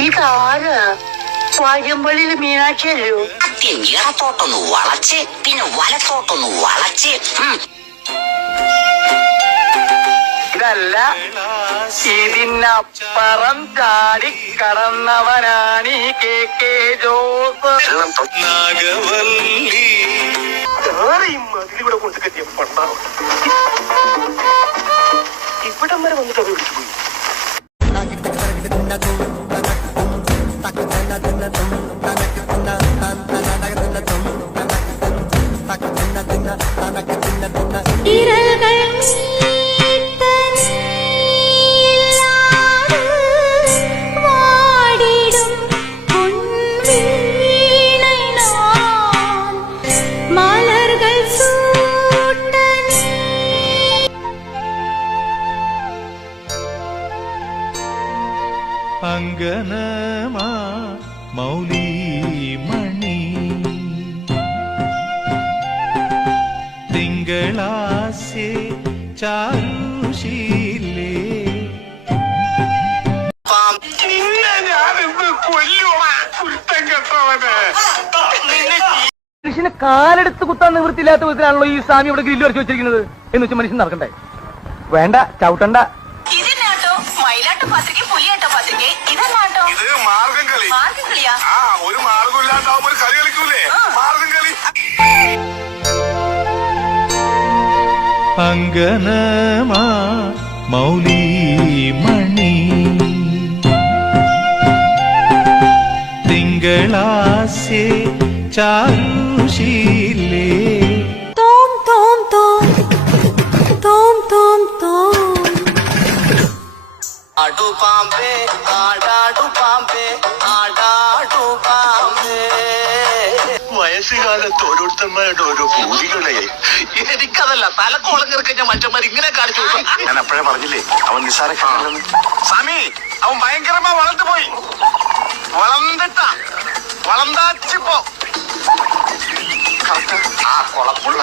ഇതാര്? വാര്യമ്പള്ളിയില് മീനാക്ഷിയല്ലോ. ആദ്യം ഇടത്തോട്ടൊന്ന് വളച്ച് പിന്നെ വലത്തോട്ടൊന്ന് വളച്ച്. ഇതല്ല, ഇതിനപ്പുറം ചാടി കടന്നവനാണ് ഈ KK ജോസ്. അതിലൂടെ കൊണ്ട് കെട്ടിയ പണ്ടാണ് ഇവിടം വരെ വന്നിട്ട് അത് വിളിച്ചു പോയി. അങ്കനമാ മൗലി മണി തിങ്കളാസ്യേ ചാരുശീലേ. മനുഷ്യനെ കാലെടുത്ത് കുത്താൻ നിവൃത്തിയില്ലാത്ത വിധത്തിലാണല്ലോ ഈ സ്വാമി ഇവിടെ ഗ്രില്ല് വരച്ച് വെച്ചിരിക്കുന്നത്. എന്ന് വെച്ചാൽ മനുഷ്യൻ നടക്കണ്ടേ? വേണ്ട, ചവിട്ടണ്ട. അങ്കനമാ മൗലി മണി തിങ്കളാസ്യേ ചാരുശീലേ. തോം തോം തോം തോം തോം തോം. ആടു പാമ്പേ ആടാടു പാമ്പേ ആടാടു പാമ്പേ. വയസ്സുകാലത്ത് ഓരോരുത്തന്മാരുടെ ഓരോ പൂതികളെ. എനിക്കതല്ല, തലക്കോളം കിറക്കഞ്ഞ മറ്റന്മാർ ഇങ്ങനെ കാണിച്ചു. ഞാൻ അപ്പോഴേ പറഞ്ഞില്ലേ അവൻ നിസ്സാര സ്വാമി, അവൻ ഭയങ്കരമാ വളർന്നു പോയി. വളർന്നിട്ടാ വളർന്നാച്ചിപ്പോ ആ കുളപ്പുള്ള